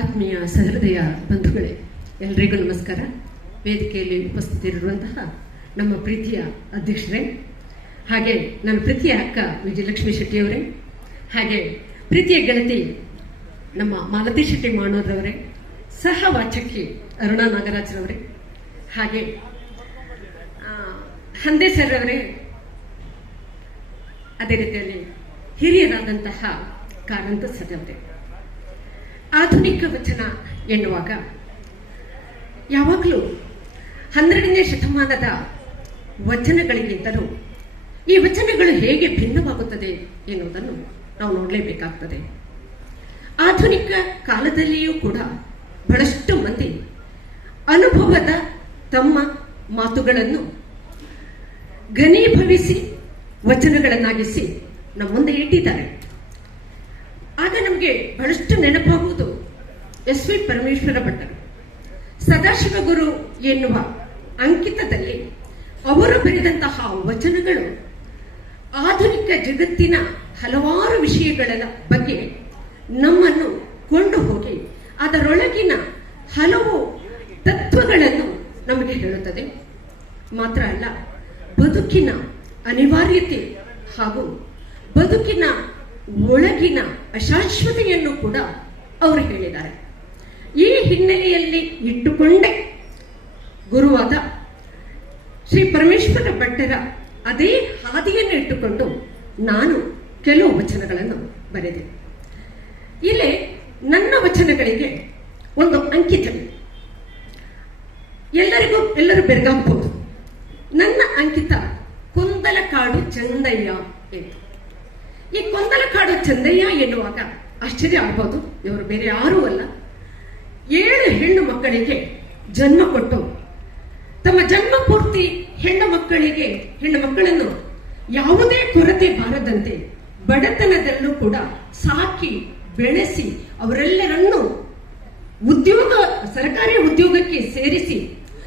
ಆತ್ಮೀಯ ಸಹೃದಯ ಬಂಧುಗಳೇ, ಎಲ್ರಿಗೂ ನಮಸ್ಕಾರ. ವೇದಿಕೆಯಲ್ಲಿ ಉಪಸ್ಥಿತರಿರುವಂತಹ ನಮ್ಮ ಪ್ರೀತಿಯ ಅಧ್ಯಕ್ಷರೇ, ಹಾಗೆ ನನ್ನ ಪ್ರೀತಿಯ ಅಕ್ಕ ವಿಜಯಲಕ್ಷ್ಮಿ ಶೆಟ್ಟಿಯವರೇ, ಹಾಗೆ ಪ್ರೀತಿಯ ಗೆಳತಿ ನಮ್ಮ ಮಾಲತಿ ಶೆಟ್ಟಿ ಮಾಡೋರವರೇ ಸಹ ವಾಚಕಿ ಅರುಣಾ ನಾಗರಾಜ್ರವರೇ, ಹಾಗೆ ಹಂದೆ ಸರ್ ಅವರೇ, ಅದೇ ರೀತಿಯಲ್ಲಿ ಹಿರಿಯರಾದಂತಹ ಕಾರಂತ ಸರ್ ಅವರೇ. ಆಧುನಿಕ ವಚನ ಎನ್ನುವಾಗ. ಯಾವಾಗಲೂ ಹನ್ನೆರಡನೇ ಶತಮಾನದ ವಚನಗಳಿಗಿಂತಲೂ ಈ ವಚನಗಳು ಹೇಗೆ ಭಿನ್ನವಾಗುತ್ತದೆ ಎನ್ನುವುದನ್ನು ನಾವು ನೋಡಲೇಬೇಕಾಗ್ತದೆ. ಆಧುನಿಕ ಕಾಲದಲ್ಲಿಯೂ ಕೂಡ ಬಹಳಷ್ಟು ಮಂದಿ ಅನುಭವದ ತಮ್ಮ ಮಾತುಗಳನ್ನು ಘನೀಭವಿಸಿ ವಚನಗಳನ್ನಾಗಿಸಿ ನಮ್ಮ ಮುಂದೆ ಇಟ್ಟಿದ್ದಾರೆ. ಆಗ ನಮಗೆ ಬಹಳಷ್ಟು ನೆನಪಾಗುವುದು. ಎಸ್ ವಿ ಪರಮೇಶ್ವರ ಭಟ್ಟರು ಸದಾಶಿವ ಗುರು ಎನ್ನುವ ಅಂಕಿತದಲ್ಲಿ ಅವರು ಬರೆದಂತಹ ವಚನಗಳು ಆಧುನಿಕ ಜಗತ್ತಿನ ಹಲವಾರು ವಿಷಯಗಳ ಬಗ್ಗೆ ನಮ್ಮನ್ನು ಕೊಂಡು ಹೋಗಿ ಅದರೊಳಗಿನ ಹಲವು ತತ್ವಗಳನ್ನು ನಮಗೆ ಹೇಳುತ್ತದೆ. ಮಾತ್ರ ಅಲ್ಲ, ಬದುಕಿನ ಅನಿವಾರ್ಯತೆ ಹಾಗೂ ಒಳಗಿನ ಅಶಾಶ್ವತೆಯನ್ನು ಕೂಡ ಅವರು ಹೇಳಿದ್ದಾರೆ. ಈ ಹಿನ್ನೆಲೆಯಲ್ಲಿ ಇಟ್ಟುಕೊಂಡೇ ಗುರುವಾದ ಶ್ರೀ ಪರಮೇಶ್ವರ ಭಟ್ಟರ ಅದೇ ಹಾದಿಯನ್ನು ಇಟ್ಟುಕೊಂಡು ನಾನು ಕೆಲವು ವಚನಗಳನ್ನು ಬರೆದೆ. ಇಲ್ಲಿ ನನ್ನ ವಚನಗಳಿಗೆ ಒಂದು ಅಂಕಿತವಿದೆ. ಎಲ್ಲರಿಗೂ ಎಲ್ಲರೂ ಬೆರಗಾಗಬಹುದು ನನ್ನ ಅಂಕಿತ ಕುಂದಲಕಾಡು ಚಂದಯ್ಯ ಎಂದು ಈ ಕೊಂದಲಕಾಡು ಚಂದಯ್ಯ ಎನ್ನುವಾಗ ಆಶ್ಚರ್ಯ ಆಗ್ಬೋದು. ಇವರು ಬೇರೆ ಯಾರೂ ಅಲ್ಲ. ಏಳು ಹೆಣ್ಣು ಮಕ್ಕಳಿಗೆ ಜನ್ಮ ಕೊಟ್ಟು, ತಮ್ಮ ಜನ್ಮ ಪೂರ್ತಿ ಹೆಣ್ಣು ಮಕ್ಕಳಿಗೆ, ಹೆಣ್ಣು ಮಕ್ಕಳನ್ನು ಯಾವುದೇ ಕೊರತೆ ಬಾರದಂತೆ ಬಡತನದಲ್ಲೂ ಕೂಡ ಸಾಕಿ ಬೆಳೆಸಿ ಅವರೆಲ್ಲರನ್ನು ಉದ್ಯೋಗ, ಸರ್ಕಾರಿ ಉದ್ಯೋಗಕ್ಕೆ ಸೇರಿಸಿ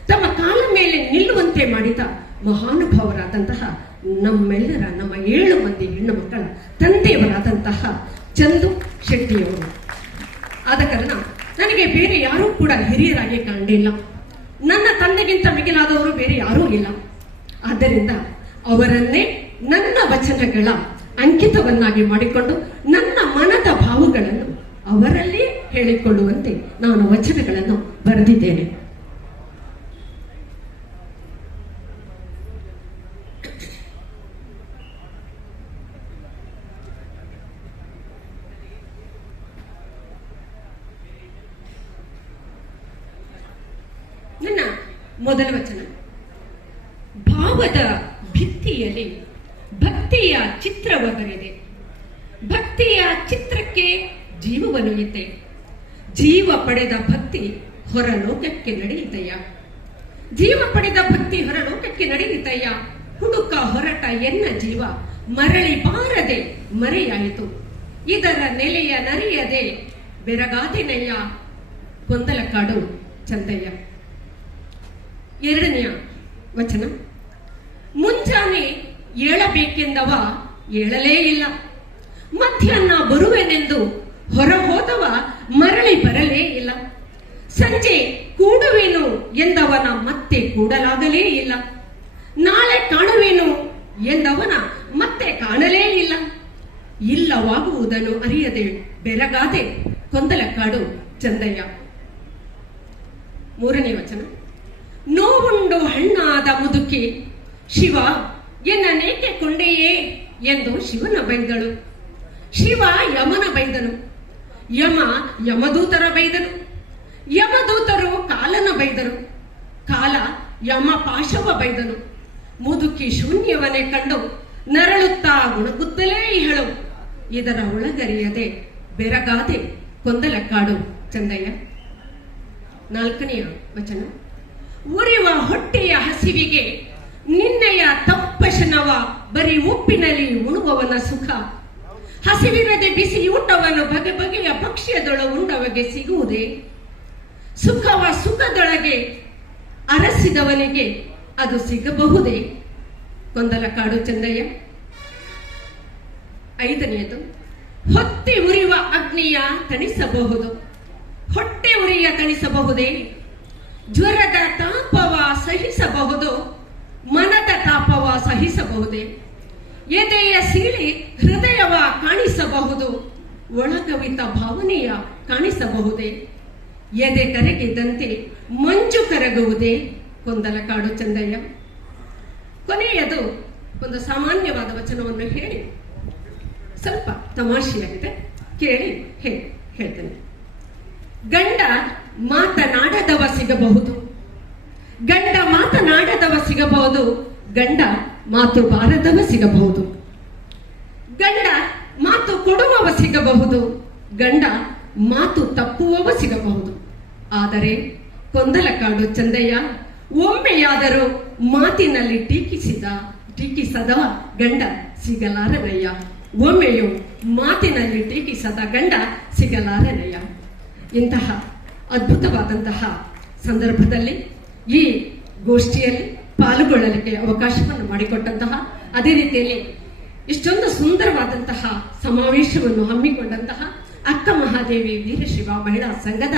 ತಮ್ಮ ಕಾಲ ಮೇಲೆ ನಿಲ್ಲುವಂತೆ ಮಾಡಿದ ಮಹಾನುಭಾವರಾದಂತಹ ನಮ್ಮೆಲ್ಲರ, ನಮ್ಮ ಏಳು ಮಂದಿ ಹೆಣ್ಣು ಮಕ್ಕಳ ತಂದೆಯವರಾದಂತಹ ಚಂದು ಶೆಟ್ಟಿಯವರು. ಆದ ಕಾರಣ ನನಗೆ ಬೇರೆ ಯಾರೂ ಕೂಡ ಹಿರಿಯರಾಗಿ ಕಾಣಲಿಲ್ಲ. ನನ್ನ ತಂದೆಗಿಂತ ಮಿಗಿಲಾದವರು ಬೇರೆ ಯಾರೂ ಇಲ್ಲ. ಆದ್ದರಿಂದ ಅವರನ್ನೇ ನನ್ನ ವಚನಗಳ ಅಂಕಿತವನ್ನಾಗಿ ಮಾಡಿಕೊಂಡು ನನ್ನ ಮನದ ಭಾವಗಳನ್ನು ಅವರಲ್ಲಿ ಹೇಳಿಕೊಳ್ಳುವಂತೆ ನಾನು ವಚನಗಳನ್ನು ಬರೆದಿದ್ದೇನೆ ನನ್ನ ಮೊದಲ ವಚನ. ಭಾವದ ಭಿತ್ತಿಯಲ್ಲಿ ಭಕ್ತಿಯ ಚಿತ್ರವ ಬರೆದೆ ಭಕ್ತಿಯ ಚಿತ್ರಕ್ಕೆ ಜೀವವನ್ನು ಇದ್ದೆ ಜೀವ ಪಡೆದ ಭಕ್ತಿ ಹೊರಲೋಕಕ್ಕೆ ನಡೆಯಿತಯ್ಯ ಜೀವ ಪಡೆದ ಭಕ್ತಿ ಹೊರಲೋಕಕ್ಕೆ ನಡೆಯಿತಯ್ಯ ಹುಡುಕ ಹೊರಟ ಎನ್ನ ಜೀವ ಮರಳಿ ಬಾರದೆ ಮರೆಯಾಯಿತು. ಇದರ ನೆಲೆಯ ನರಿಯದೆ ಬೆರಗಾದಿನಯ್ಯ ಗೊಂದಲಕಾಡು ಚಂದಯ್ಯ ಎರಡನೆಯ ವಚನ. ಮುಂಜಾನೆ ಏಳಬೇಕೆಂದವ ಏಳಲೇ ಇಲ್ಲ. ಮಧ್ಯಾಹ್ನ ಬರುವೆನೆಂದು ಹೊರ ಹೋದವ ಮರಳಿ ಬರಲೇ ಇಲ್ಲ. ಸಂಜೆ ಕೂಡುವೆನು ಎಂದವನ ಮತ್ತೆ ಕೂಡಲಾಗಲೇ ಇಲ್ಲ. ನಾಳೆ ಕಾಣುವೆನು ಎಂದವನ ಮತ್ತೆ ಕಾಣಲೇ ಇಲ್ಲ. ಇಲ್ಲವಾಗುವುದನ್ನು ಅರಿಯದೆ ಬೆರಗಾದೆ ಕೊಂದಲಕಾಡು ಚಂದಯ್ಯ. ಮೂರನೇ ವಚನ. ನೋವುಂಡು ಹಣ್ಣಾದ ಮುದುಕಿ, ಶಿವ ಎನ್ನನೇಕೆ ಕೊಂಡೆಯೇ? ಎಂದು ಶಿವನ ಬೈದಳು. ಶಿವ ಯಮನ ಬೈದನು. ಯಮ ಯಮದೂತರ ಬೈದನು. ಯಮದೂತರು ಕಾಲನ ಬೈದರು. ಕಾಲ ಯಮ ಪಾಶವ ಬೈದನು. ಮುದುಕಿ ಶೂನ್ಯವನೇ ಕಂಡು ನರಳುತ್ತಾ ಗುಣಗುತ್ತಲೇ ಇಹಳು. ಇದರ ಒಳಗರಿಯದೆ ಬೆರಗಾದೆ ಕೊಂದಲಕ್ಕಾಡು ಚಂದಯ್ಯ. ನಾಲ್ಕನೆಯ ವಚನ. ಉರಿವ ಹೊಟ್ಟೆಯ ಹಸಿವಿಗೆ ನಿನ್ನೆಯ ತಪ್ಪಶನವ ಬರೀ ಉಪ್ಪಿನಲ್ಲಿ ಉಣುವವನ ಸುಖ. ಹಸಿವಿರದೆ ಬಿಸಿ ಊಟವನ್ನು ಬಗೆ ಬಗೆಯ ಪಕ್ಷಿಯದೊಳ ಉಂಡವಗೆ ಸಿಗುವುದೇ? ಸುಖವ ಸುಖದೊಳಗೆ ಅರಸಿದವನಿಗೆ ಅದು ಸಿಗಬಹುದೇ? ಗೊಂದಲ ಕಾಡು ಚಂದಯ್ಯ. ಐದನೆಯದು, ಹೊತ್ತಿ ಉರಿಯುವ ಅಗ್ನಿಯ ತಣಿಸಬಹುದು. ಹೊಟ್ಟೆ ಉರಿಯ ತಣಿಸಬಹುದೇ? ಜ್ವರದ ತಾಪವ ಸಹಿಸಬಹುದು, ಮನದ ತಾಪವ ಸಹಿಸಬಹುದೇ? ಎದೆಯ ಸೀಳಿ ಹೃದಯವ ಕಾಣಿಸಬಹುದು, ಒಳಗವಿತ ಭಾವನೆಯ ಕಾಣಿಸಬಹುದೇ? ಎದೆ ಕರಗಿದಂತೆ ಮಂಜು ಕರಗುವುದೇ ಕೊಂದಲ ಕಾಡು ಚಂದಯ್ಯ? ಕೊನೆಯದು ಒಂದು ಸಾಮಾನ್ಯವಾದ ವಚನವನ್ನು ಹೇಳಿ. ಸ್ವಲ್ಪ ತಮಾಷೆಯಾಗಿದೆ ಕೇಳಿ ಹೇಳಿ ಹೇಳ್ತೇನೆ. ಗಂಡ ಮಾತನಾಡದವ ಸಿಗಬಹುದು ಗಂಡ ಮಾತನಾಡದವ ಸಿಗಬಹುದು, ಗಂಡ ಮಾತು ಬಾರದವ ಸಿಗಬಹುದು. ಗಂಡ ಮಾತು ಕೊಡುವವ ಸಿಗಬಹುದು, ಗಂಡ ಮಾತು ತಪ್ಪುವವ ಸಿಗಬಹುದು. ಆದರೆ ಕೊಂದಲಕಾಡು ಚಂದಯ್ಯ, ಒಮ್ಮೆಯಾದರೂ ಮಾತಿನಲ್ಲಿ ಟೀಕಿಸಿದ, ಟೀಕಿಸದ ಗಂಡ ಸಿಗಲಾರನಯ್ಯ. ಒಮ್ಮೆಯು ಮಾತಿನಲ್ಲಿ ಟೀಕಿಸದ ಗಂಡ ಸಿಗಲಾರನಯ್ಯ. ಇಂತಹ ಅದ್ಭುತವಾದಂತಹ ಸಂದರ್ಭದಲ್ಲಿ ಈ ಗೋಷ್ಠಿಯಲ್ಲಿ ಪಾಲ್ಗೊಳ್ಳಲಿಕ್ಕೆ ಅವಕಾಶವನ್ನು ಮಾಡಿಕೊಟ್ಟಂತಹ, ಅದೇ ರೀತಿಯಲ್ಲಿ ಇಷ್ಟೊಂದು ಸುಂದರವಾದಂತಹ ಸಮಾವೇಶವನ್ನು ಹಮ್ಮಿಕೊಂಡಂತಹ ಅಕ್ಕ ಮಹಾದೇವಿ ವೀರಶಿವ ಮಹಿಳಾ ಸಂಘದ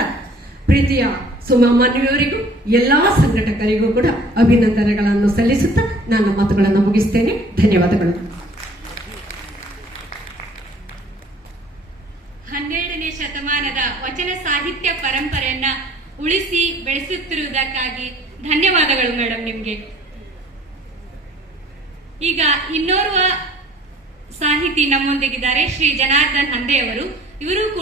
ಪ್ರೀತಿಯ ಸುಮಾಮಾನ್ಯವರಿಗೂ ಎಲ್ಲಾ ಸಂಘಟಕರಿಗೂ ಕೂಡ ಅಭಿನಂದನೆಗಳನ್ನು ಸಲ್ಲಿಸುತ್ತಾ ನನ್ನ ಮಾತುಗಳನ್ನು ಮುಗಿಸ್ತೇನೆ. ಧನ್ಯವಾದಗಳು ಹನ್ನೆರಡನೇ ಶತಮಾನದ ವಚನ ಸಾಹಿತ್ಯ ಪರಂಪರೆಯನ್ನ ಉಳಿಸಿ ಬೆಳೆಸುತ್ತಿರುವುದಕ್ಕಾಗಿ ಧನ್ಯವಾದಗಳು ಮೇಡಮ್ ನಿಮ್ಗೆ. ಈಗ ಇನ್ನೋರ್ವ ಸಾಹಿತಿ ನಮ್ಮೊಂದಿಗಿದ್ದಾರೆ ಶ್ರೀ ಜನಾರ್ದನ್ ಹಂದೆಯವರು ಇವರು